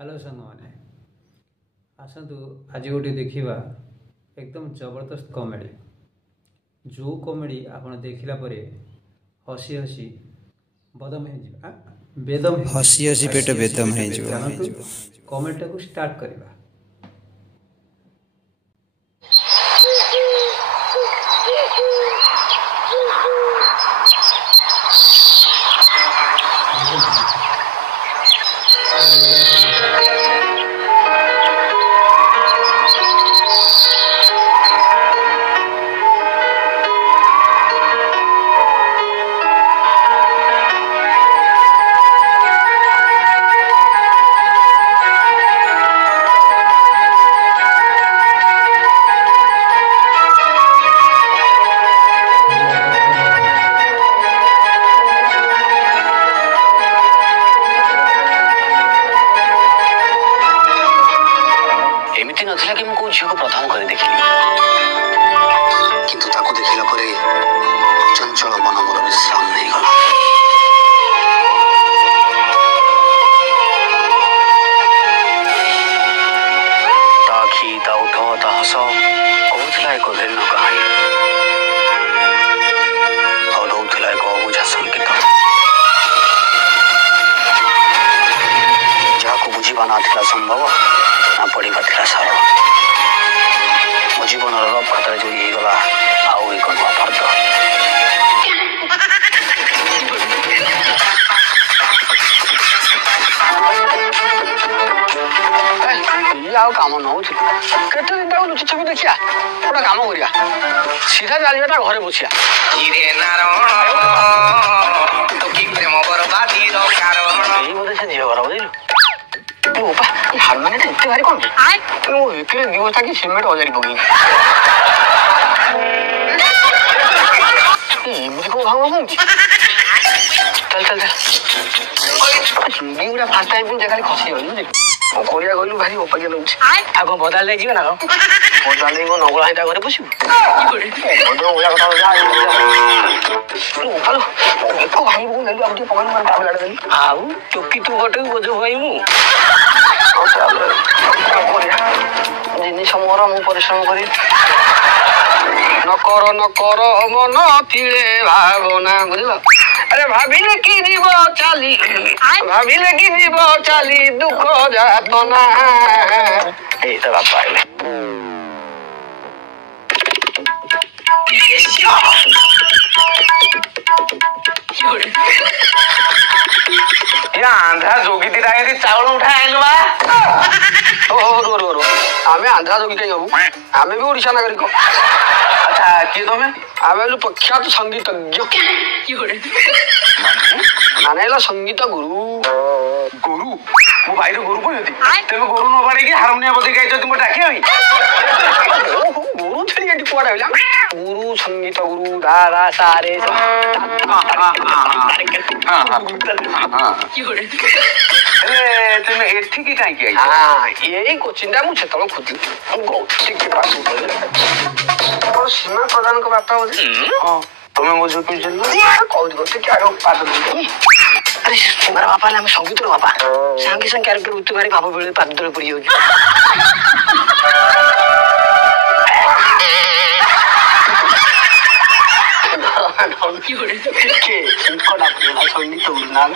Hello सांग मैंने आसतु आज गोटे देखा एकदम जबरदस्त कॉमेडी जो कॉमेडी आपन देखला परे हसी हसी बदम है बेदम हसी हसी पेट बेदम है कॉमेडी को स्टार्ट करवा। एमती नथिला कि मु झील को प्रथम कर देखली किंतु ताको देखिला परे चंचल मन मोर विश्राम नहीं गला। ता आखि ता उठ ता हस कहूला एक भिन्न कहानी और दौला एक अबुझा संकेत जहाँ बुझा ना संभव ना पढ़ा सार मो जीवन रफ खाता जोड़ी होगला आउ एक नुआ फर्द आउ कम नौ केते दिन तक लुचि छवि देखिया गोटे कम करिया सीधा चलता घरे बसिया बोधे से झील घर बुझलु हारमोनियम इतने भारी कौन है दिवस कि सिमेंट हजारी पकई एमती को भाव हूँ चल चल चल फास्ट टाइम जगह खसी गली कोरिया गलु भारी उपाय लगे आग बदल जी ना बदल नगला घरे पशु आउ टोकी तू गोटे बोझ भाई जिनिस मोर मु परिश्रम करी नकर नकर मन तिले भावना बुझल अरे भाविले कि जीव चाली भाविले कि जीव चाली दुख जातना ए तो बापा आइले आंध्रा जोगी दी राय चावल उठा आइलो बा ओ रो आमे आंध्रा जोगी कहीं हबु आमे भी ओडिशा नागरिक अच्छा के तमे आमे लो प्रख्यात संगीतज्ञ की होरे नानेला संगीत गुरु गुरु मो भाई रो गुरु कोयोती तेमे गुरु न बाड़े के हारमोनियम बजे गाइतो तुम डाके होई गुरु छली एटी कोडा होला गुरु संगीत गुरु दादा सारे की होरे ए तुम एठी की काई की आई हां यही कोचिंदा मु छतलो खुदी गौती के पास और सीमा प्रधान को बापा बोले हां तुम्हें मुझे कुछ जल्दी कौन करते क्या हो पाद अरे तुम्हारा बापा ने हम संगीत रो बापा संगे संग कैरेक्टर उतु भारी बाबा बेले पाद दरे पड़ी हो की हो रे के इनको डाक संगीत तो ना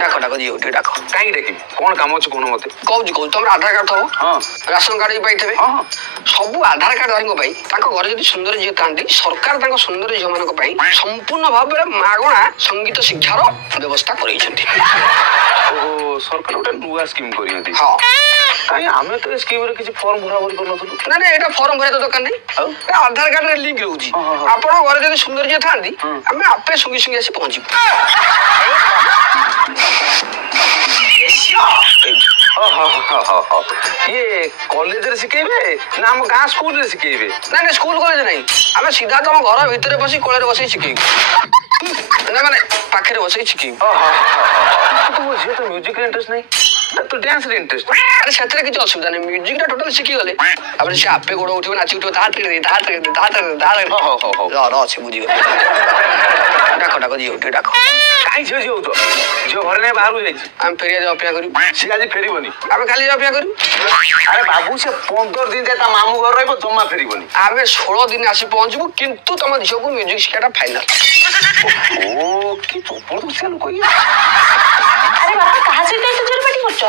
डाको डाको जी उठी डाको काई देखि कोन काम छ कोन मते कहू तुम आधार कार्ड थो हां राशन कार्ड भी पाइथबे हां सब आधार कार्ड धारी भाई घर जब सुंदर झील था सरकार सुंदर झील मान संपूर्ण भाव में मागणा संगीत शिक्षार व्यवस्था कर सरकार गोटे नुआ स्कीम कर हाँ कहीं आमे तो स्कीम रे किसी फॉर्म भरा भरी कर नथु ना ना एटा फॉर्म भरा तो दरकार नहीं आधार कार्ड रे लिंक रहउची आपण घर जदी सुंदर जे थांदी हमें आपे संगी संगी आसी पहुंची ये कॉलेज रे सिखेबे ना हम गां स्कूल रे सिखेबे ना ना स्कूल कॉलेज नहीं हमें सीधा तो हम घर भीतर बसी कोळे रे बसी सिखेबे ना माने पाखे रे बसी सिखेबे तो वो जे तो म्यूजिक इंटरेस्ट नहीं ତୁ ଡ୍ୟାନ୍ସ ରେ ଇଣ୍ଟରେଷ୍ଟ? ଆରେ ସେଥିରେ କିଛି ଅସୁବିଧା ନାହିଁ, ମ୍ୟୁଜିକ ଟା ଟୋଟାଲ ଶିଖିଗଲେ ତାପରେ ସେ ଆପେ ଗୋଡ ଉଠିବ, ନାଚି ଉଠିବ, ତାହା ଅଛି ବୁଝିଗଲେ। ଡାକ ଡାକ ଝିଅ ଟିକେ ଡାକ। କାହିଁ ଝିଅ ଝିଅ ହଉଛ? ଝିଅ ଘରେ ନାଇଁ ବାହାରକୁ ଯାଇଛି। ଆମେ ଫେରିବା ଯାଏ ଅପେକ୍ଷା କରିବୁ। ସିଏ ଆଜି ଫେରିବନି। ଆମେ ଖାଲି ଅପେକ୍ଷା କରିବୁ। ଆରେ ବାବୁ ସେ 15 ଦିନ ଯାଏ ତା ମାମୁଁ ଘର ରହିବ, ଜମା ଫେରିବନି। ଆମେ 16 ଦିନ ଆସି ପହଞ୍ଚିବୁ, କିନ୍ତୁ ତମ ଝିଅକୁ ମ୍ୟୁଜିକ ଶିଖିବାଟା ଫାଇନାଲ। ଓ କି ଜବରଦସ୍ତିଆ ଲୋକ ଇଏ। ଆରେ ବାପା କାହା ସହିତ ଏତେ ଜୋର ପାଟି କରୁଛ?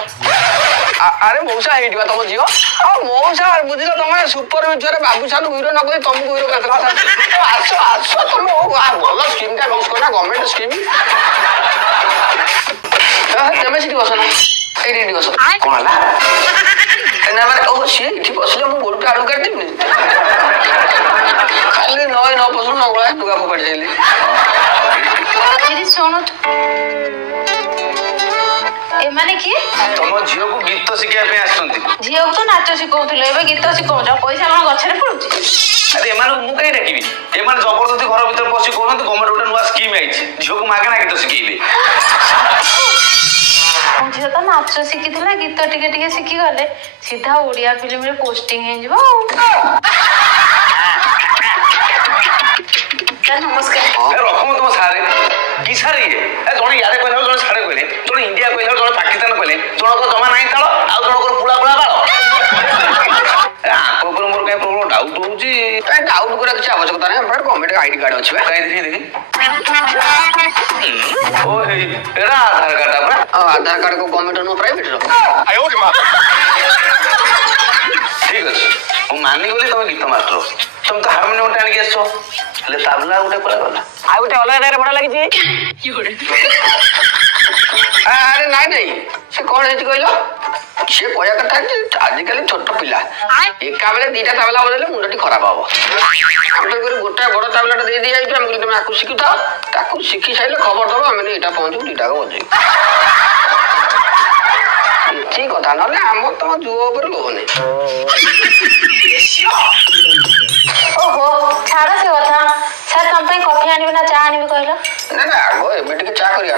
ଆରେ ମଉସା ହେଇଠି ବା ତମ ଝିଅ। ଆଉ ମଉସା ବୁଝିଲ, ତମେ ସୁପର ବିଚରେ ବାବୁସାନକୁ ହିରୋ ନ କରି ତମକୁ ହିରୋ କରିଦେଲ। ଆସ ଆସ ତମେ ଭଲ ସ୍କିମ୍ ଟା ମିସ୍ କର ନା, ଗଭର୍ଣ୍ଣମେଣ୍ଟ ସ୍କିମ୍। ତମେ ସେଠି ବସ ନା, ଏଇଠି ଏଇଠି ବସ। କଣ ହେଲା? ନା ମାନେ ସିଏ ଏଠି ବସିଲେ ମୁଁ ଗୋରୁଟା ଆଳୁ କାଟିଦେବି। ଖାଲି ନଈ ନ ପଶୁ ନଗୁଳା ଲୁଗା ଫୋପାଡ଼ି ଯାଇଲି। ଶୁଣୁ ଏମାନେ କିଏ? ତମ ଝିଅକୁ ଗୀତ ଶିଖିବା ପାଇଁ ଆସିଛନ୍ତି। ଝିଅକୁ ତ ନାଚ ଶିଖଉଥିଲ, ଏବେ ଗୀତ ଶିଖଉଛ। ପଇସା କଣ ଗଛରେ ପଡୁଛି? ଆରେ ଏମାନଙ୍କୁ ମୁଁ କାହିଁ ଡାକିବି? ଏମାନେ ଜବରଦସ୍ତି ଘର ଭିତରେ ପଶି କହୁନାହାନ୍ତି ଗଭର୍ଣ୍ଣମେଣ୍ଟ ଗୋଟେ ନୂଆ ସ୍କିମ୍ ଆଇଛି, ଝିଅକୁ ମାଗଣା ଗୀତ ଶିଖେଇବେ। ମୋ ଝିଅ ତ ନାଚ ଶିଖିଥିଲା, ଗୀତ ଟିକେ ଟିକେ ଶିଖିଗଲେ ସିଧା ଓଡିଆ ଫିଲ୍ମରେ ପୋଷ୍ଟିଂ ହେଇଯିବ ଆଉ। ନମସ୍କାର। ରକମ ତମ ସାରେ କି ସାରେ ଇଏ? ଜଣେ ଇଆଡେ କହିଲା ଜଣେ ସାଡେ କହିଲେ, ଜଣେ ଇଣ୍ଡିଆ କହିଲା ଜଣେ ପାକିସ୍ତାନ କହିଲେ, ଜଣଙ୍କର ଜମା ନାହିଁ ତାଳ, ଆଉ ଜଣଙ୍କର ପୁଳା ପୁଳା ବାଳ। ଆଙ୍କ ଉପରେ ମୋର କାହିଁ ପ୍ରବଳ ଡାଉଟ ହଉଛି। କାହିଁ ଡାଉଟ କରିବା କିଛି ଆବଶ୍ୟକତା ନାହିଁ, ଆମର ଗଭର୍ଣ୍ଣମେଣ୍ଟ ଆଇଡି କାର୍ଡ ଅଛି। କାହିଁ ଦେଖି ଦେଖି। ଓ ହେଇ ଏଟା ଆଧାର କାର୍ଡ ପରା। ଆଧାର କାର୍ଡ ଗଭର୍ଣ୍ଣମେଣ୍ଟ ନୁହଁ, ପ୍ରାଇଭେଟ ର। ଠିକ ଅଛି, ମୁଁ ମାନିଗଲି ତମେ ଗୀତ ମାଷ୍ଟର। ତମେ ତ ହାରମୋନିୟମ ଟା ଆଣିକି ଆସିଛ, ହେଲେ ତାବଲା ଗୋଟେ କୁଆଡେ ଗଲା? ଆଉ ଗୋଟେ ଅଲଗା ଜାଗାରେ ଭଡା ଲାଗିଛି। ଆରେ ନାଇଁ ନାଇଁ, ସେ କଣ ହେଇଛି କହିଲ, ସିଏ କହିବା କଥା ଆଜିକାଲି ଛୋଟ ପିଲା ଏକା ବେଳେ ଦିଟା ତାବଲା ବଜେଇଲେ ମୁଣ୍ଡଟି ଖରାପ ହବ। ଆମେ ତ ଗୋଟାଏ ବଡ ତାବଲାଟା ଦେଇ ଦିଆଯାଇଛି, ଆମେ କହିଲି ତମେ ଆକୁ ଶିଖୁଥାଅ, ତାକୁ ଶିଖି ସାରିଲେ ଖବର ଦବ, ଆମେ ଏଇଟା ପହଞ୍ଚିବୁ ଦିଟାକୁ ବଜେଇବୁ। ଠିକ କଥା, ନହେଲେ ଆମର ତମ ଯୁବ ଉପରେ ଲୋଭ ନାହିଁ। ଓହୋ ଛାଡ ସେ କଥା। ସାର୍ ତମ ପାଇଁ କଫି ଆଣିବି ନା ଚା ଆଣିବି କହିଲ? ନା ନା, ଆଗ ଏବେ ଟିକେ ଚା କରିବା,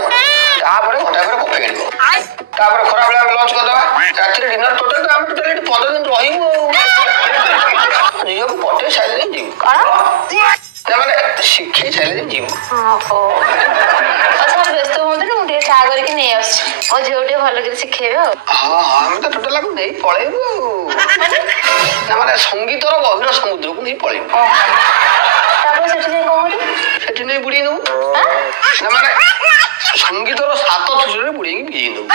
ତାପରେ ଘଣ୍ଟା ପରେ କଫି ଆଣିବ, ତାପରେ ଖରାବେଳେ ଆମେ ଲଞ୍ଚ କରିଦବା, ରାତିରେ ଡିନର ଟୋଟାଲ ଆମେ ଟୋଟାଲ ଏଠି 15 ଦିନ ରହିବୁ। ଝିଅକୁ ପଠେଇ ସାରିଲେ ଯିବୁ। କଣ? ତାମାନେ ଶିଖେଇ ସାରିଲେ ଯିବୁ। ଓହୋ ସାର୍ ବ୍ୟସ୍ତ ହୁଅନ୍ତୁନି, ମୁଁ ଟିକେ ଚା କରିକି ନେଇ ଆସୁଛି। ମୋ ଝିଅ ଟିକେ ଭଲ କରି ଶିଖେଇବେ ଆଉ। ହଁ ହଁ, ଆମେ ତ ଟୋଟାଲ ନେଇ ପଳେଇବୁ। ମାନେ ସଙ୍ଗୀତର ଗଭୀର ସମୁଦ୍ରକୁ ନେଇ ପଳେଇବୁ। ତାପରେ ସେଠି ଯାଇ କଣ କରିବୁ? ସେଠି ନେଇ ବୁଡେଇ ଦେବୁ। ନା ମାନେ ସଙ୍ଗୀତର 7 ଥୁସୁରେ ବୁଡେଇକି ଭିଜେଇ ଦେବୁ।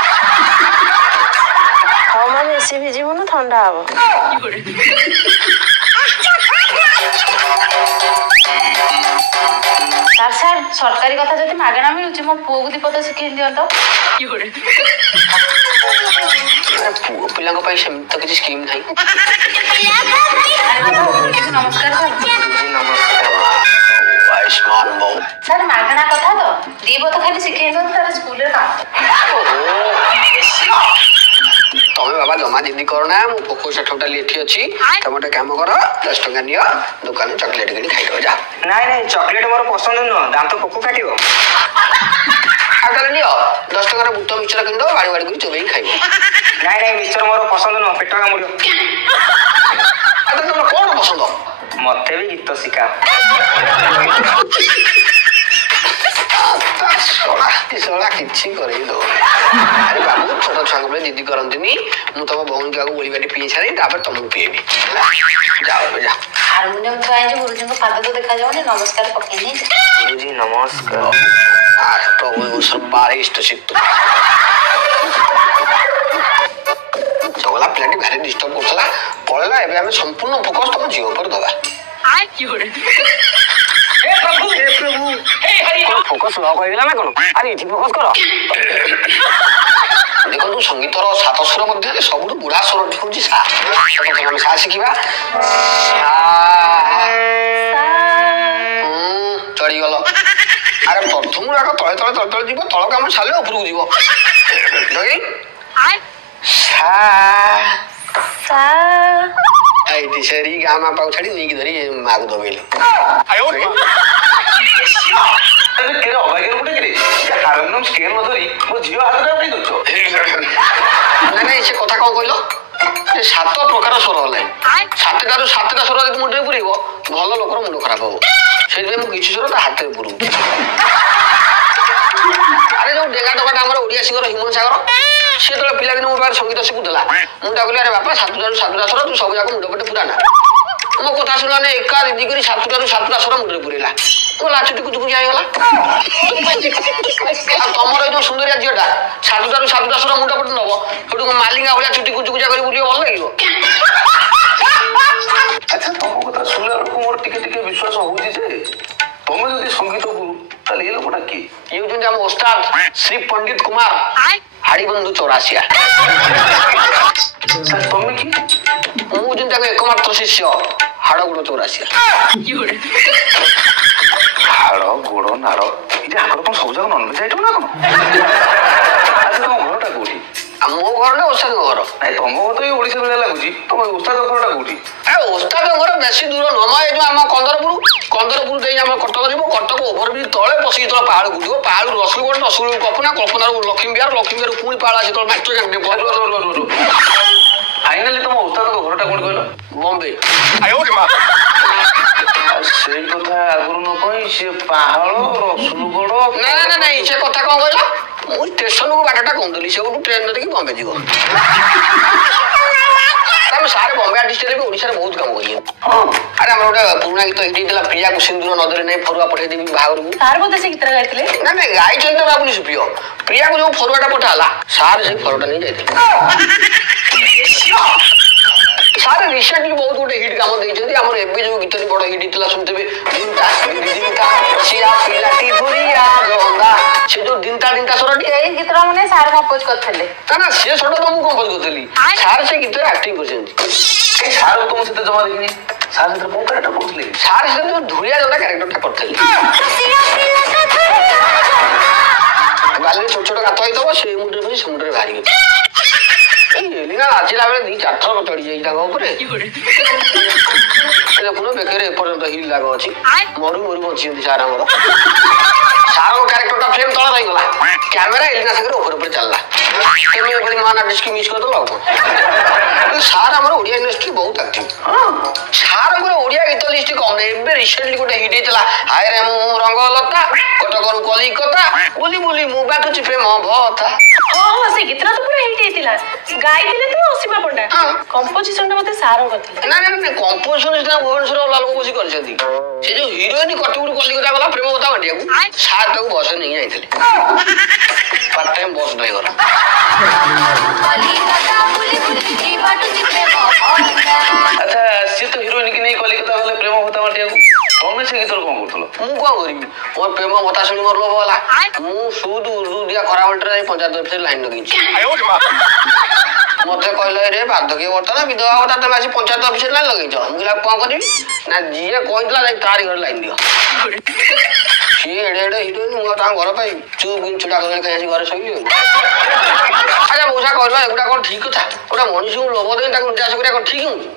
ହଁ ମାନେ ବେଶୀ ଭିଜିବୁ ନା ଥଣ୍ଡା ହବ? ସାର୍ ସରକାରୀ କଥା ଯଦି ମାଗଣା ମିଳୁଛି, ମୋ ପୁଅକୁ ଦୀପତ ଶିଖେଇ ଦିଅନ୍ତ। ପୁଅ ପିଲାଙ୍କ ପାଇଁ ସେମିତି ତ କିଛି ସ୍କିମ୍ ନାହିଁ। ନମସ୍କାର ଆୟୁଷ୍ମାନ ବହୁ ସାର୍, ମାଗଣା କଥା ତ, ଦୀପତ ଖାଲି ଶିଖେଇ ଦିଅନ୍ତୁ, ତାର ସ୍କୁଲରେ କାମ। ତମେ ବାବା ଜମା ଜିଦି କର ନା, ମୁଁ ପୋକୋସା ଟୋଟାଲି ଏଠି ଅଛି। ତମେ ଗୋଟେ କାମ କର, 10 ଟଙ୍କା ନିଅ, ଦୋକାନରେ ଚକୋଲେଟ କିଣି ଖାଇଦବ ଯା। ନାଇଁ ନାଇଁ, ଚକୋଲେଟ ମୋର ପସନ୍ଦ ନୁହଁ, ଦାନ୍ତ ପୋକ କାଟିବ। ଆଉ ତାହେଲେ ନିଅ, 10 ଟଙ୍କାର ବୁଟ ମିକ୍ସଚର କିଣିଦବ, ବାଡ଼ି ବାଡ଼ି କରି ଚୋବେଇକି ଖାଇବ। ନାଇଁ ନାଇଁ, ମିକ୍ସଚର ମୋର ପସନ୍ଦ ନୁହଁ, ପେଟ କାମୁଡ଼ିବ। ଆଉ ତମର କଣ ପସନ୍ଦ? ମତେ ବି ଗୀତ ଶିଖା। ଶଳା କିଛି କରେଇ ଦବ। ଆରେ ବାବୁ, ଛୋଟ ଛୁଆଙ୍କ ପାଇଁ ଜିଦି କରନ୍ତିନି। ମୁଁ ତମ ଭଉଣୀ କାହାକୁ ଗୋଳି ବାଟି ପିଇ ସାରି ତାପରେ ତମକୁ ପିଏବି। ଯାଅ ଏବେ ଯା। ହାରମୋନିୟମ ଥୁଆ ହେଇଛି, ଗୁରୁଜୀଙ୍କ ପାଦ ତ ଦେଖାଯାଉନି, ନମସ୍କାର ପକେଇ ନେଇ ଯା। ଗୁରୁଜୀ ନମସ୍କାର। ପ୍ରଭୁ ସର୍ବାରିଷ୍ଟ ସିଦ୍ଧ। ଚଗଲା ପିଲାଟି ଭାରି ଡିଷ୍ଟର୍ବ କରୁଥିଲା, ପଳେଇଲା। ଏବେ ଆମେ ସମ୍ପୂର୍ଣ୍ଣ ଫୋକସ ତମ ଝିଅ ଉପରେ ଦବା। ଫୋକସ ନ କହିଲା ନା କଣ? ଆରେ ଏଠି ଫୋକସ କର। ଦେଖନ୍ତୁ, ସଙ୍ଗୀତର 7 ସ୍ୱର ମଧ୍ୟରେ ସବୁଠୁ ବୁଢା ସ୍ୱରଟି ହଉଛି ସା। ଆମେ ସା ଶିଖିବା। ଚଢିଗଲ। ଆରେ ପ୍ରଥମରୁ ଆଗ ତଳେ ତଳେ ତଳେ ତଳେ ଯିବ, ତଳ କାମ ସାରିଲେ ଉପରକୁ ଯିବ। ଏଇଠି ସେରି ଗାଁ ମା ପାଉ ଛାଡି ନେଇକି ଧରି ମାକୁ ଦବେଇଲେ। ହାରମୋନିୟମ ସ୍କେଲ ନ ଧରି ମୋ ଝିଅ ହାତରେ କଣ କହିଲ ଯେ 7 ପ୍ରକାର ସ୍ୱର ହେଲେ 7ଟାରୁ 7ଟା ସ୍ୱର ଯଦି ମୁଣ୍ଡରେ ପୁରେଇବ ଭଲ ଲୋକର ମୁଣ୍ଡ ଖରାପ ହବ। ସେଇଥିପାଇଁ ମୁଁ କିଛି ସ୍ୱର ତା ହାତରେ ପୁରଉଛି। ଆରେ ଯୋଉ ଡେଙ୍ଗା ଟୋକାଟା ଆମର ଓଡ଼ିଆ ସିଙ୍ଗର ହ୍ୟୁମାନ ସାଗର ସେ ଯେତେବେଳେ ପିଲାଦିନ ମୋ ପାଖରେ ସଙ୍ଗୀତ ଶିଖୁଥିଲା ମୁଁ ତାକୁ କହିଲି ଆରେ ବାପା 7ଟାରୁ 7ଟା ସ୍ୱର ତୁ ସବୁ ଯାକ ମୁଣ୍ଡ ପଟେ ପୁରା ନା। ମୋ କଥା ଶୁଣିଲାନି ଏକା ଦିଦି କରି 7ଟାରୁ 7ଟା ସ୍ୱର ମୁଣ୍ଡରେ ପୁରେଇଲା। ମୋ ଲାଚୁ ଟିକୁ ହେଇଗଲା। ଆଉ ତମର ଏଇ ଯୋଉ ସୁନ୍ଦରିଆ ଝିଅଟା 7ଟାରୁ 7ଟା ସ୍ୱର ମୁଣ୍ଡ ପଟେ ନବ ସେଠୁ ମାଲିଙ୍ଗା ଭଳିଆ ଚୁଟି କୁଚୁକୁଚା କରି ବୁଲିବ ଭଲ ଲାଗିବ? ଆଚ୍ଛା ତମ କଥା ଶୁଣିଲା ବେଳକୁ ମୋର ଟିକେ ଟିକେ ବିଶ୍ୱାସ ହଉଛି ଯେ ତମେ ଯଦି ସଙ୍ଗୀତ ଗୁରୁ ତାହେଲେ ଏ ଲୋକଟା କିଏ? ଇଏ ହଉଛନ୍ତି ଆମ ଓସ୍ତାଦ ଶ୍ରୀ ପଣ୍ଡିତ କୁମାର ହାଡ଼ିବନ୍ଧୁ ଚୌରାସିଆ। ତମେ କିଏ? ମୁଁ ହଉଛନ୍ତି ତାଙ୍କ ଏକମାତ୍ର ଶିଷ୍ୟ ହାଡ଼ଗୋଡ଼ ଚୌରାସିଆ। ହାଡ଼ ଗୋଡ଼ ନାଡ଼ ଏଠି ଆଙ୍କର କଣ ସବୁ ଯାକ ନନଭେଜ ଆଇଟମ ନା କଣ? ଆଚ୍ଛା ତମ ଘରଟା କୋଉଠି? ମୋ ଘର ନା ଓସ୍ତାଦଙ୍କ ଘର? ନାଇଁ ତମ ଘର ତ ଏଇ ଓଡ଼ିଶା ଭଳିଆ ଲାଗୁଛି ତମ ଓସ୍ତାଦ ଘରଟା କୋଉଠି? ଓସ୍ତାଦଙ୍କ ଘର ବେଶୀ ଦୂର ନୁହଁ ଏଇ ଯୋଉ ଆମ କନ୍ଦରପୁର ଦେଇ ଆମ କଟକ ଯିବ କଟକ ଓଭରବ୍ରିଜ ତଳେ ପଶିକି ତଳେ ପାହାଡ଼କୁ ଯିବ ପାହାଡ଼ରୁ ରସୁଲଗଡ଼ ରସୁଲଗଡ଼ କଳ୍ପନାରୁ ଲକ୍ଷ୍ମୀ ବିହାରରୁ ପୁଣି ପାହାଡ଼ ଅଛି ତଳେ ମାଷ୍ଟର ଫାଇନାଲି ତମ ଓସ୍ତାଦଙ୍କ ଘରଟା କୋଉଠି କହିଲ? ବମ୍ବେ। ସେଇ କଥା ଆଗରୁ ନ କହି ସେ ପାହାଳ ରସୁଲଗଡ଼ ନାଇଁ ସେ କଥା କଣ କହିଲ ମୁଁ ଷ୍ଟେସନକୁ ବାଟଟା କହୁଥିଲି ସେଉଠୁ ଟ୍ରେନ ଧରିକି ବମ୍ବେ ଯିବ। ସାର୍ ବମ୍ବେ ଆର୍ଟିଷ୍ଟରେ ବି ଓଡ଼ିଶାରେ ବହୁତ କାମ କରିଛନ୍ତି। ଆରେ ଆମର ଗୋଟେ ପୁରୁଣା ଗୀତ ହିଟ୍ ହେଇଥିଲା ପ୍ରିୟାକୁ ସିନ୍ଦୁର ନଦରେ ନେଇ ଫରୁଆ ପଠେଇଦେବି ବାହାଘରକୁ। ସାର୍ ବୋଧେ ସେ ଗୀତଟା ଗାଇଥିଲେ? ନାଇଁ ଗାଇଛନ୍ତି ତ ବାବୁଲି ସୁପ୍ରିୟ। ପ୍ରିୟାକୁ ଯୋଉ ଫରୁଆଟା ପଠା ହେଲା ସାର୍ ସେଇ ଫରୁଆଟା ନେଇ ଯାଇଥିଲେ। ସାର୍ ରିସେଣ୍ଟଲି ବହୁତ ଗୋଟେ ହିଟ୍ କାମ ଦେଇଛନ୍ତି ଆମର ଏବେ ଯୋଉ ଗୀତଟି ବଡ଼ ହିଟ୍ ହେଇଥିଲା ଶୁଣିଥିବେ ସେ ଯୋଉ ଦିନଟା ସ୍ୱରଟି ଏଇ ଗୀତଟା ମାନେ ସାର୍ କମ୍ପୋଜ କରିଥିଲେ? ନା ସେ ସ୍ୱରଟା ତ ମୁଁ କମ୍ପୋଜ କରିଥିଲି। ସାର୍ ସେ ଗୀତରେ ଆକ୍ଟିଂ କରିଛନ୍ତି। ସାର୍ ତମ ସହିତ ଜମା ଦେଖିନି। ସାର୍ ସେଥିରେ କୋଉ କ୍ୟାରେକ୍ଟର କରୁଥିଲେ? ସାର୍ ସେଥିରେ ଯୋଉ ଧୂଳିଆ ଜଣା କ୍ୟାରେକ୍ଟରଟା କରିଥିଲେ। ବାଲିରେ ଛୋଟ ଛୋଟ ଗାତ ହେଇଥିବ ସେଇ ମୁଣ୍ଡରେ ପଶି ସେ ମୁଣ୍ଡରେ ବାହାରିବ। ଏଲିନା ନାଚିଲା ବେଳେ 2-4 ଥର ଚଢି ଯାଇଛି ତାଙ୍କ ଉପରେ। ଦେଖୁନ ବେକରେ ଏପର୍ଯ୍ୟନ୍ତ ହିଲ୍ ଲାଗ ଅଛି। ମରୁ ବଞ୍ଚିଛନ୍ତି ସାର୍ ଆମର। ସାରଙ୍କ କ୍ୟାରେକ୍ଟରଟା ଫ୍ରେମ୍ ତଳେ ରହିଗଲା କ୍ୟାମେରା ଏଲିନା ସାଙ୍ଗରେ ଉପରେ ଚାଲିଲା। ତେମେ ଏଭଳି ମହାନ ଆର୍ଟିଷ୍ଟ ମିସ୍ କରିଦେଲ ଆଉ କଣ? ସାର୍ ଆମର ଓଡ଼ିଆ ଇଣ୍ଡଷ୍ଟ୍ରି ବହୁତ ଆକ୍ଟିଭ। ସାରଙ୍କର ଓଡ଼ିଆ ଗୀତ ଲିଷ୍ଟ କମ୍ ନାହିଁ। ଏବେ ରିସେଣ୍ଟଲି ଗୋଟେ ହିଟ୍ ହେଇଥିଲା ହାୟରେ ମୁଁ ରଙ୍ଗଲତା କଟକରୁ କଲିକତା ବୁଲି ବୁଲି ମୁଁ ବାଟୁଛି ପ୍ରେମ ଭତା। ହଁ ସେ ଗୀତଟା ତ ପୁରା ହିଟ୍ ହେଇଥିଲା। ଗାଇଥିଲେ ତ ଅସୀମା ପଣ୍ଡା। କମ୍ପୋଜିସନଟା ବୋଧେ ସାରଙ୍କ ଥିଲା? ନାଇଁ କମ୍ପୋଜିସନ ସେଟା ଭୁବନେଶ୍ୱର ଲାଲୁ ବସି କରିଛନ୍ତି। ସେ ଯୋଉ ହିରୋଇନ କଟକରୁ କଲିକତା ଗଲା ପ୍ରେମ ଭତା ବାଣ୍ଟିବାକୁ ସାର୍ ତାକୁ ବସରେ ନେଇ ଯାଇଥିଲେ। Part time bus driver. ଆଚ୍ଛା ସିଏ ତ ହିରୋଇନ କି ନେଇ କଲିକତା ଗଲେ ପ୍ରେମ ଭତ୍ତା ବାଣ୍ଟିବାକୁ ତମେ ସେ ଗୀତର କଣ କରୁଥିଲ? ମୁଁ କଣ କରିବି ମୋର ପ୍ରେମ ଭତ୍ତା ଶୁଣି ମୋର ଲୋଭ ହେଲା। ମୁଁ ସୁଦ ଉର୍ଦୁ ଦିଆ ଖରା ବେଳଟାରେ ଯାଇ ପଞ୍ଚାୟତ ଅଫିସରେ ଲାଇନ ଲଗେଇଛି। ମତେ କହିଲେ ରେ ବାର୍ଦ୍ଧକ୍ୟ ବର୍ତ୍ତମାନ ବିଧବା ଭତ୍ତା ତମେ ଆସି ପଞ୍ଚାୟତ ଅଫିସରେ ଲାଇନ ଲଗେଇଛ। ମୁଁ କହିଲି କଣ କରିବି ନା ଯିଏ କହିଥିଲା ଯାଇ ତାରି ଘରେ ଲାଇନ ଦିଅ। ସିଏ ଏଡେ ହିରୋଇନ ମୁଁ ତାଙ୍କ ଘର ପାଇଁ ଚୁପ୍ ଚୁଡ଼ା ଖାଇ ଆସି ଘରେ ଶୋଇଲି। ଆଚ୍ଛା ମଉସା କହିଲ ଏଗୁଡ଼ା କଣ ଠିକ କଥା? ଗୋଟେ ମଣିଷକୁ ଲୋଭ ଦେଇ ତାକୁ ନିର୍ଯାସ କରିବା କଣ ଠିକ ହଉଛି?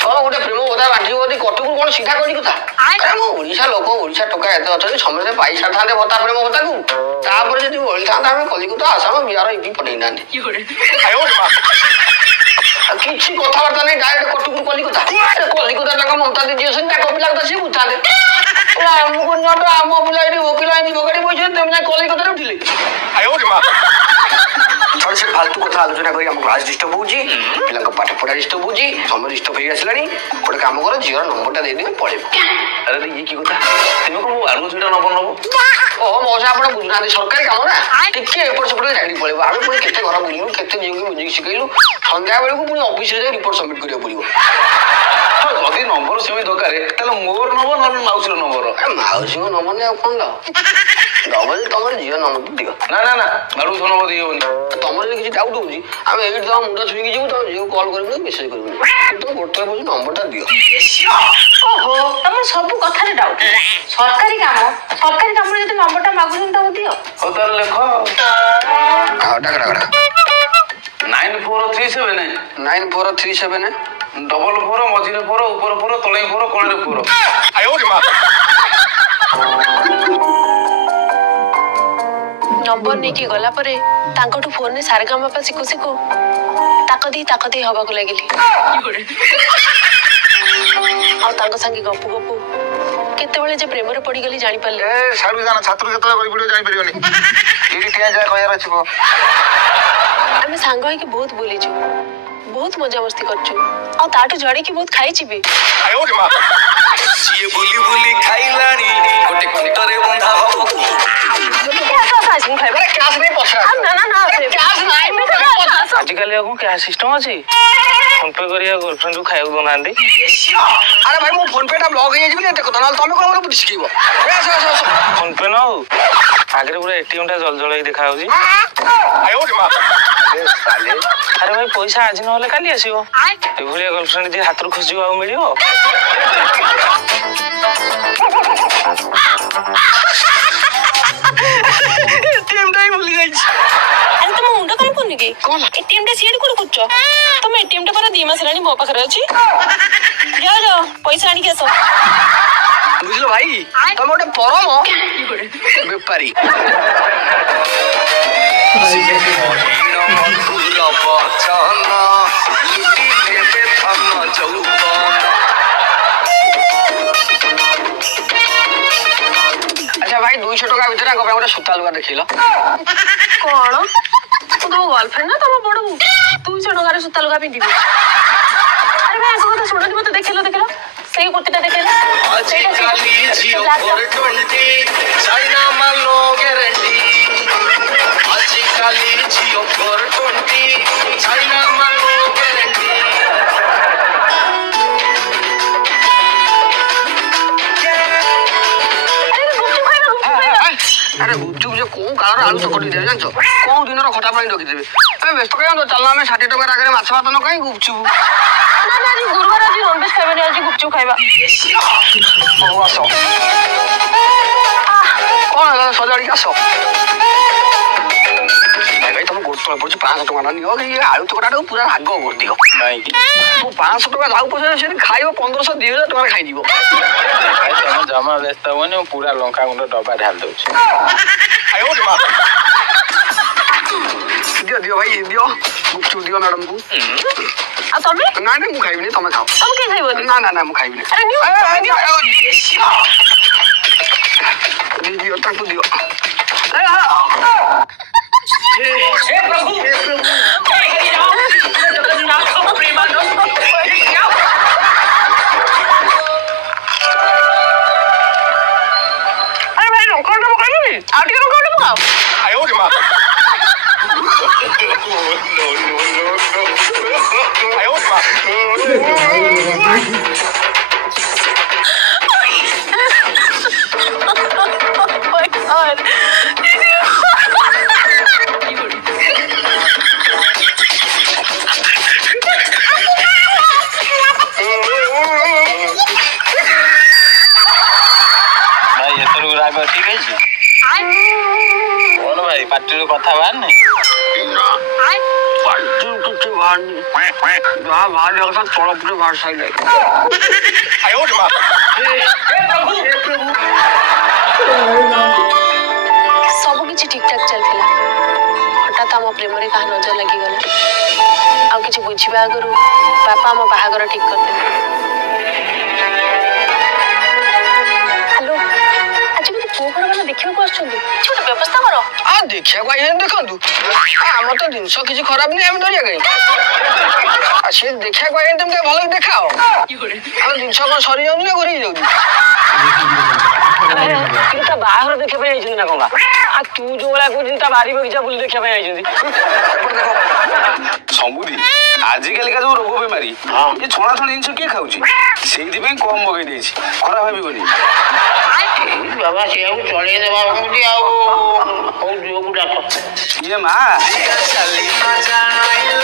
ହଁ ଗୋଟେ ପ୍ରେମ ଭତ୍ତା ବାଣ୍ଟିବ ଯଦି କଟକରୁ କଣ ସିଧା କଲି କଥା? ଆମ ଓଡ଼ିଶା ଲୋକ ଓଡ଼ିଶା ଟୋକା ଏତେ ଅଛନ୍ତି ସମସ୍ତେ ପାଇସାରିଥାନ୍ତେ ଭତ୍ତା ପ୍ରେମ ଭତ୍ତାକୁ। ତାପରେ ଯଦି ବଳିଥାନ୍ତା ଆମେ କଲିକତା ଆସାମ ବିହାର ଏଠି ପଠେଇ ନାହାନ୍ତି। କିଛି କଥାବାର୍ତ୍ତା ନାହିଁ ଡାଇରେକ୍ଟ କଟକରୁ କଲିକତା। କଲିକତା ତାଙ୍କ ମମତା ଦିଦି ଅଛନ୍ତି ତାଙ୍କ ପିଲା କଥା ସିଏ ବୁଝିଥାନ୍ତେ। ଆମକୁ ଆମ ପିଲା ଏଠି ଓକିଲ ଆଇନି ବଗାଡ଼ି ବସିଛନ୍ତି ତେମେ ଯାଇ କଲିକତାରେ ଉଠିଲେ। ଥରେ ସେ ଫାଲତୁ କଥା ଆଲୋଚନା କରି ଆମ କ୍ଲାସ୍ ଡିଷ୍ଟର୍ବ ହଉଛି ପିଲାଙ୍କ ପାଠ ପଢା ଡିଷ୍ଟର୍ବ ହଉଛି ସମୟ ଡିଷ୍ଟର୍ବ ହେଇ ଆସିଲାଣି। ଗୋଟେ କାମ କର ଝିଅର ନମ୍ବରଟା ଦେଇଦେବେ ପଳେଇବ। ଆରେ ଇଏ କି କଥା? ତେମେ କଣ ଆଣୁ ସେଇଟା ନମ୍ବର ନବ? ଓହୋ ମଉସା ଆପଣ ବୁଝୁନାହାନ୍ତି ସରକାରୀ କାମ ନା ଟିକେ ଏପଟ ସେପଟ ଚାକିରି ପଳେଇବ। ଆମେ ପୁଣି କେତେ ଘର ବୁଲିଲୁ କେତେ ଝିଅକୁ ମ୍ୟୁଜିକ୍ ଶିଖେଇଲୁ ସନ୍ଧ୍ୟା ବେଳକୁ ପୁଣି ଅଫିସରେ ଯାଇ ରିପୋର୍ଟ ସବମିଟ କରିବାକୁ ପଡିବ। ଯଦି ନମ୍ବର ସେମିତି ଦରକାର ତାହେଲେ ମୋର ନବ ନହେଲେ ମାଉସୀର ନମ୍ବର। ମାଉସୀଙ୍କ ନମ୍ବର ନେଇ ଆଉ କଣ ଦବ ଯେ ତମର ଝିଅ ନମ୍ବର ଦିଅ। ନା ମାଡୁ ନମ୍ବର ଦେଇ ହବନି। ତମର ଯଦି କିଛି ଡାଉଟ୍ ହଉଛି ଆମେ ଏଇଠି ତମ ମୁଣ୍ଡ ଛୁଇଁକି ଯିବୁ ତମ ଝିଅକୁ କଲ୍ କରିବୁନି ମେସେଜ କରିବୁନି କିନ୍ତୁ ଗୋଟେ କହୁଛି ନମ୍ବରଟା ଦିଅ। ଓହୋ ତମର ସବୁ କଥାରେ ଡାଉଟ୍। ସରକାରୀ କାମରେ ଯଦି ନମ୍ବରଟା ମାଗୁଛନ୍ତି ତାକୁ ଦିଅ। ହଉ ତାହେଲେ ଲେଖ। ହଁ ଡାକଡ଼ା 9437 9437 ଡବଲ 4 ମଝିରେ 4 ଉପର 4 ତଳେ 4 କୋଣରେ 4। नंबर नहीं गला परे तांकोटू फोन ने सारेगामापा शिखु शिखु ताक दी हवा को लगिली आ तांको संगे गपु गपु केतेबेले जे प्रेम रे पड़ी गली जानि पाले ए साडू जाना छात्र केतले बड़ी वीडियो जानि परियोनी एडी ठिया जा कहयार अछि आमे सांग है कि बहुत बोली छु बहुत मजा मस्ती करछु आ ताटू जड़ी की बहुत खाई छिबे आयो रे मां जिए बुली बुली खाइलानी गोटे कुंटरे बंधा हो अरे क्लास नहीं पछा ना क्लास नहीं में आजिकल को क्या सिस्टम अछि फोन पे करिया गर्लफ्रेंड को खाइयो दो नांदी अरे भाई मो फोन पे टा ब्लॉक हो जाई देखो तनाल तमे कोन बुझ सिखिबो फोन पे न हो आगे पूरा एटीएम टा जल जल देखा होजी आयो रे मां ए साले अरे भाई पैसा आज न होले काली आसीबो ए भलिया गर्लफ्रेंड जे हाथ रो खसियो आ मिलियो एटीएम टाइम भूल गई अरे तुम मुंडा काम करनी के कौन एटीएम टा सीएड कोड करछो तुम एटीएम टा पर 2 मास रानी मो पाखरे अछि जाओ पैसा आनी के आसो बुझलो भाई तुम गोटे परम बेपारी अच्छा भाई 200 टका भीतर गोटे सूता लुगा देखिल कौन तुम गर्लफ्रेंड ना तुम बड़ 200 टका रे सूता लुगा पिंदी अरे भाई ऐसा तो सुनो मत देखिलो सही कुर्तीटा देखिलो आजिकली जियो 420 चाइना मालो गारंटी आजिकली जियो 420 चाइना मालो गारंटी अरे गुपचुप जो को कालर आलू चकटी दे जानछो को दिन रो खटा पानी रखि देबे ए व्यस्त कया चलना हमें 60 टका आगे माछ भात न कहीं गुपचुप ना जी गुरुवार आज नॉनवेज खाइबे आज गुपचुप खाइबा ओ आसो कौन सजाड़ी आसो भाई तुम गोट पर 500 टका ना नियो ये आलू चकटा पूरा राग कर दियो नहीं की तू 500 टका जाऊ पसे से खाइबो 1500 2000 टका खाइ दिबो तुम जमा व्यस्त होने पूरा लंका गुंड डब्बा ढाल दउछ आयो रे मां दियो भाई दियो गुपचुप दियो मैडम को आ तमे ना ना मु खाइबनी तमे खाओ तुम के खाइबो ना मु खाइबनी अरे न्यू दियो तक दियो हे प्रभु हे हरि राम जगन्नाथ प्रेमानंद हे क्या अरे भाई लोकल तो खाइबो आ टिके लोकल तो खाओ आयो रे मां आयो रे मां और भाई एतरो राग ठीक है जी बोलो भाई पार्टी रो कथा बार नै पार्टी कुछ वानी जा भाई अक्सर थोड़ा पूरे बाहर साइड है आयो रे मां हे प्रभु सब किछि ठीक ठाक चलथिला हठात हम प्रेम रे कहा नजर लगी गला आ किछि बुझिबा आगरु बापा हम बाहागर ठीक करते हेलो आज मते पोखर वाला देखियो को आछुंदी छोट व्यवस्था करो आ देखिया को आइए देखंतु हम तो दिन सो किछि खराब नहीं हम डरिया गई आ से देखिया को आइए तुम भलो देखाओ हम दिन सो को सरी जाउ ने घरी जाउ किंता बाहर देखे पे आइछन ना कोला आ तू जो वाला को चिंता बारी बगीचा बुल देखे पे आइछन समुदी आजिकल का जो रोग बेमारी ये छोड़ा छोड़ा जिनिस किए खाऊची सेहिदि पे कम मगै देछि खराब भाबिबनी बाबा से आउ चले देबा हमदी आउ हो जो गुडा ये मां चली मजा आइलो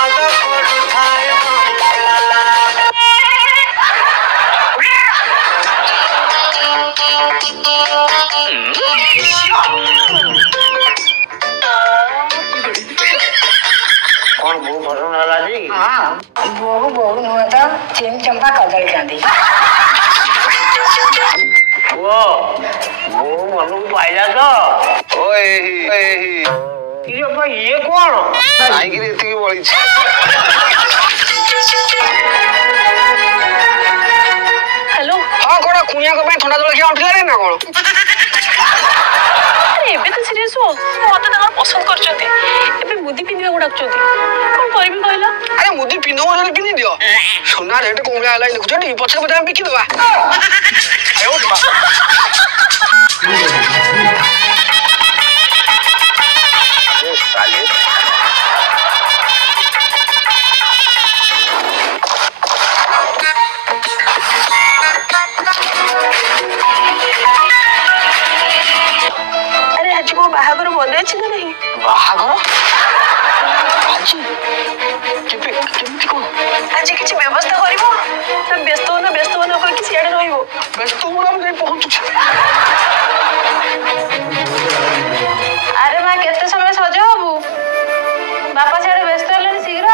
आदा पड़ थाए कौन बो भरन वाला जी हां बहु नुआ तो चेम चंपा कदल चांदी वो वो मनु पाइला तो ओए ये कौन काहींकि एतिकी बळिଛି हेलो हाँ कौन कुनिया को थंडा जलखिया उठिला ना कौन अरे एबे तो सीरियस हो मत तक पसंद करछंती एबे मुदी पिनिया डाकछंती कोन करबी कहला अरे मुदी पिनो जले पिनी दियो सोना रेट कोमला आला देखु छटी पछे पछे हम बिकी दवा आयो ए साले अरे आज को बाहागर बंद अछि ना नहीं बाहागर आज केमती कोन आज किछि व्यवस्था करिवो त व्यस्त हो ना कोइ किछि एडे रहइवो व्यस्त हो हम जाई पहुंचु अरे मां केते समय सजो हबु बापा छाड़े व्यस्त हलेनी शीघ्र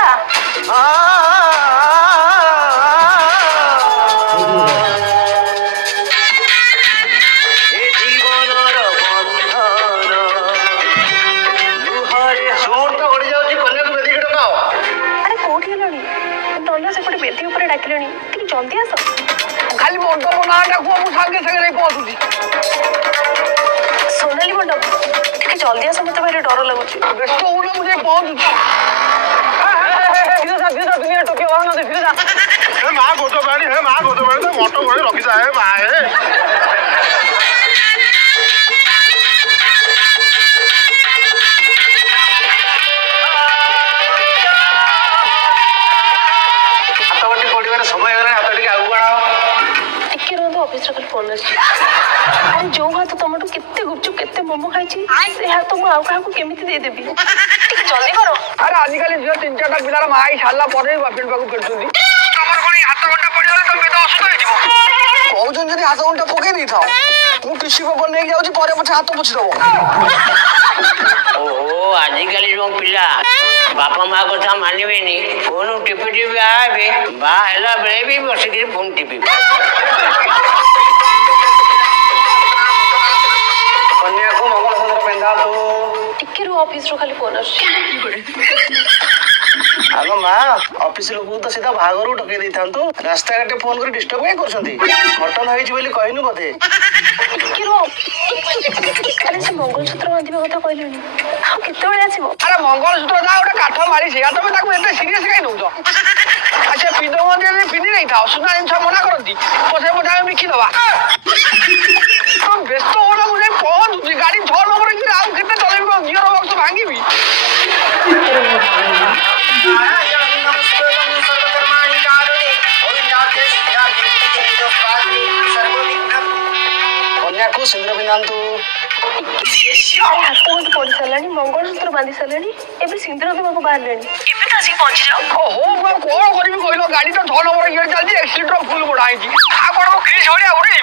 अरे कोठी हलनी डोलो से पटे बेटी ऊपर डाकिलनी कि जल्दी आस खाली मंडप ना डाकू हम संगे संगे जाई पहुंचुची सोनाली मंडप कि जल्दी आस मते भारी डर लागुची व्यस्त हो ना मुझे पहुंचुची दुनिया टोके वाहन दे फिर जा हे मां गोतो गाड़ी तो ऑटो घरे रखी जा हे मां हे हाथवटी पड़िबार समय गला हाथटी आगु बाड़ा टिके रहतो ऑफिस रे खाली फोन आछि अरे जो हाथ तमटो केते गुपचुप केते मोमो खाइची से हाथ तो आउ काहू केमिति दे देबी टिके जल्दी करो अरे आजिकल झियो 3-4टा पिलार माई छाला परे बापेन पाकू फेरछुंदी तमर कोनी हाथ घंटा पड़िला तमे तो असुत होइजिवो कहउछन जदी हाथ घंटा पके दी थाओ मु टिश्यू पेपर नै जाउची परे पछे हाथ पोछि दबो ओहो आजिकल जो पिला बापा माँ कथा मानबेनी फोन टिपि टिपि आबे बा हैला बेले भी बसिक फोन टिपि कन्या को मंगलसूत्र पेंदा तो टिके रो ऑफिस रो खाली फोन आछि आगो मां ऑफिस लोक तो सीधा भागरू टके दै थांतु रास्ता घाटे फोन कर डिस्टर्ब काय करछंती मटन होइछ बोली कहिनु बथे टिके रो अरे से मंगलसूत्र बांधिबा कथा कहलनी हम केते बेले आछिबो अरे मंगलसूत्र जा ओटा काठ मारी से तमे ताकू एते सीरियस काय नउछ अच्छा पिदो मंदिर रे पिनी नै थाओ सुना इनसा मना करंती पछे पछे हम बिकी दवा तुम व्यस्त हो ना मुझे पहुंच गाड़ी 6 नंबर की आउ केते चलेबो गियर बॉक्स भांगीबी कन्या को सिंदूर बिंदांतु हाथ गोट पड़ी सारानी मंगलसूत्र बांधि सारानी एबे सिंदूर देबा बाहरलेनी एबे तासी पहुंच जाओ ओहो मैं कोन करबी कहलो गाड़ी तो 6 नंबर गियर चलती एक्सीलेटर फुल बढ़ाई आ कोन को क्रिस होड़िया उड़ेबी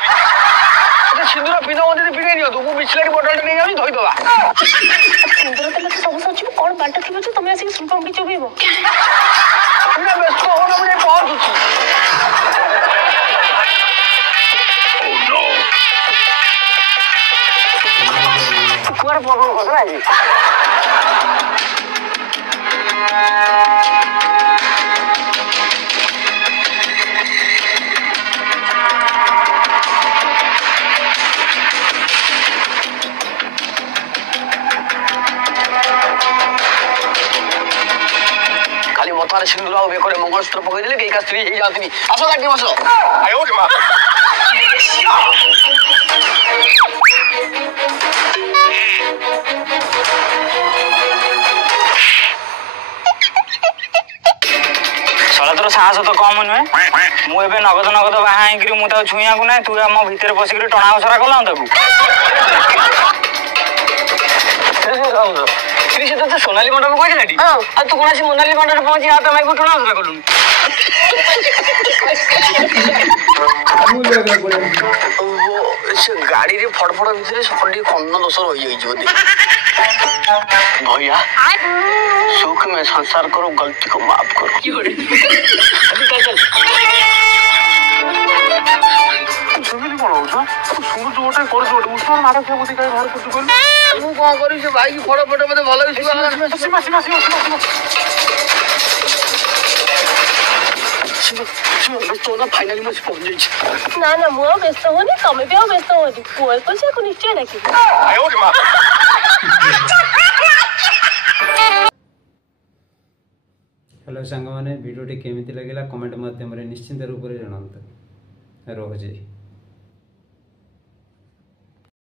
अच्छा सिंदूर पिदो मंदिर पिने दियो तू बिस्लेरी बोतल नै जाबी धोई दवा सिंदूर देला से सब सचिव कोन बांटा थिबो जे तमे आसी सुपम की चोबीबो मैं व्यस्त हो ना मुझे पहुंचुची कुआर फोन कर रहा खाली मथारे सिंदूर आउ बेकरे मंगलसूत्र पकई देले केई का स्त्री हे जातनी आसो गाड़ी बसो आयो रे मां साला तोर साहस तो कम नुहे मु एबे नगद नगद बाहा आइकरी मु ता छुइया को नै तू हम भीतर बसिकरी टणा उसरा कला ताकू श्री से तो सोनाली मंडप कहि लाडी आ तू कोनासी मोनाली मंडप पहुंची हाथ माई को टणा उसरा कलु से गाड़ी रे फड़फड़ भितर सफड़ी कन्न दोष रही जाई बोली भैया सुख में संसार करो गलती को माफ करो सुमित कौन हो ଶୁଣୁଛୁ ଗୋଟେ କରୁଛୁ ଗୋଟେ ଉଷ୍ଣ ମାଡ଼ ସେ ବୁଦ୍ଧି କାହିଁ ବାହାର କରୁଛୁ କହିଲୁ ମୁଁ କଣ କରିବି ସେ ଭାଇକି ଫଟୋ ଫଟୋ ମତେ ଭଲ ବି फाइनाली मुझे पहुंच जाइए ना ना मु व्यस्त होनी तमे भी व्यस्त होनी पुआ को से को निश्चय डाकी आयो रे मां हेलो सांग मैंने वीडियो केमी लगे कमेंट मध्यम निश्चिंत रूप से जनातु रोजे।